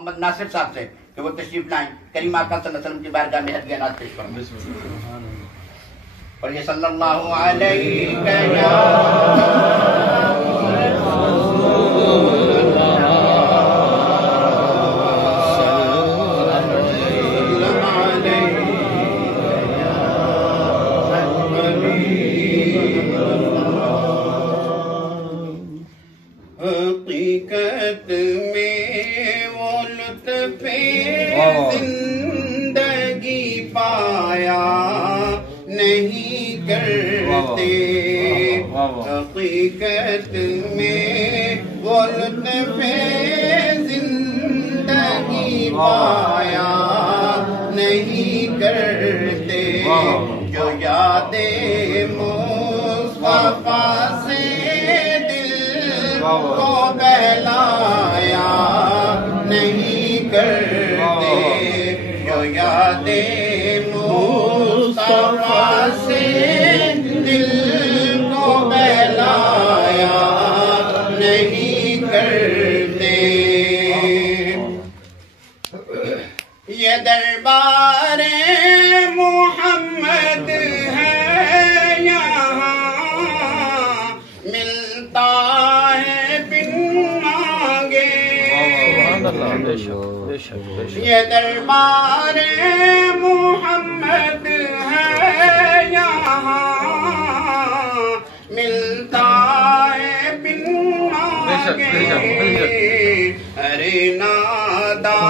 मोहम्मद नासिर साहब से कि वो तशरीफ लाएं, करीम आका सल्लल्लाहु अलैहि वसल्लम की बारगाह में हदीया नाज़ पेश फरमाएं। और ये सल्लल्लाहु अलैहि हकीकत में वो लुत्फ़े जिंदगी पाया नहीं करते, हकीकत में वो लुत्फ़े जिंदगी पाया नहीं करते, जो यादे मुस्तफा से को बहलाया नहीं करते, जो यादे मुस्तफा से दिल को बहलाया नहीं करते। ये दरबारे मोहम्मद है यहाँ मिलता ये दरबारे मोहम्मद है यहाँ मिलता है बिन मांगे, अरे नादा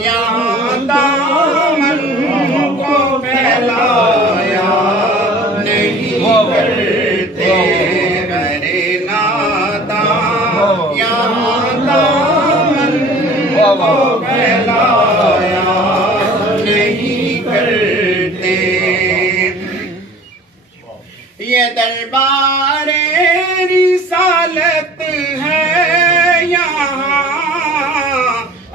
यहाँ दामन को फैलाया नहीं करते, अरे नादा यहाँ दामन को फैलाया नहीं करते। ये दरबारे रिसालत है यहाँ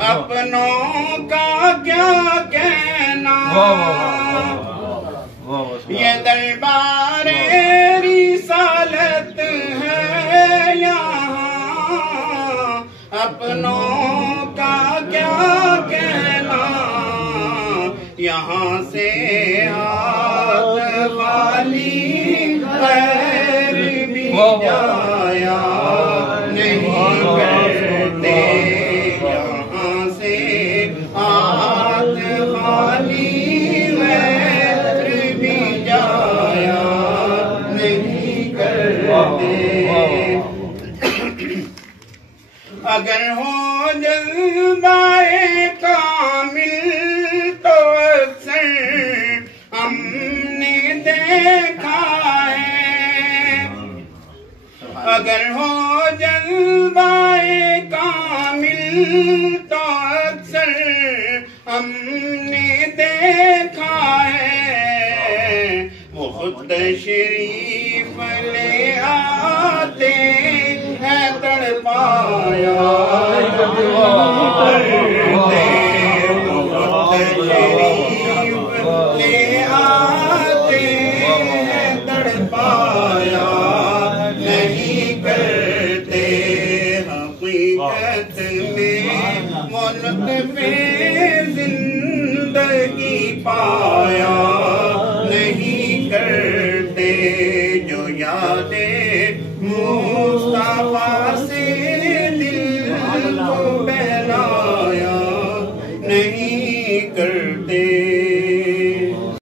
अपनों का क्या कहना, ये दरबारे रिसालत है यहाँ अपनों का क्या कहना, यहाँ से हाथ खाली गैर भी जाया नहीं करते, यहाँ से हाथ खाली गैर भी जाया नहीं करते। अगर हो जज़्बाए कामिल तो अक्सर हमने देखा है, अगर हो जज़्बाए कामिल तो अक्सर हमने देखा है, वो खुद तशरीफ ले आते हैं तड़पाया ले आते हैं तड़पाया नहीं करते, हकीकत में वो लुत्फ़े जिंदगी पाया नहीं करते, जो यादें मुस्तफा से दिल को बहलाया नहीं करते।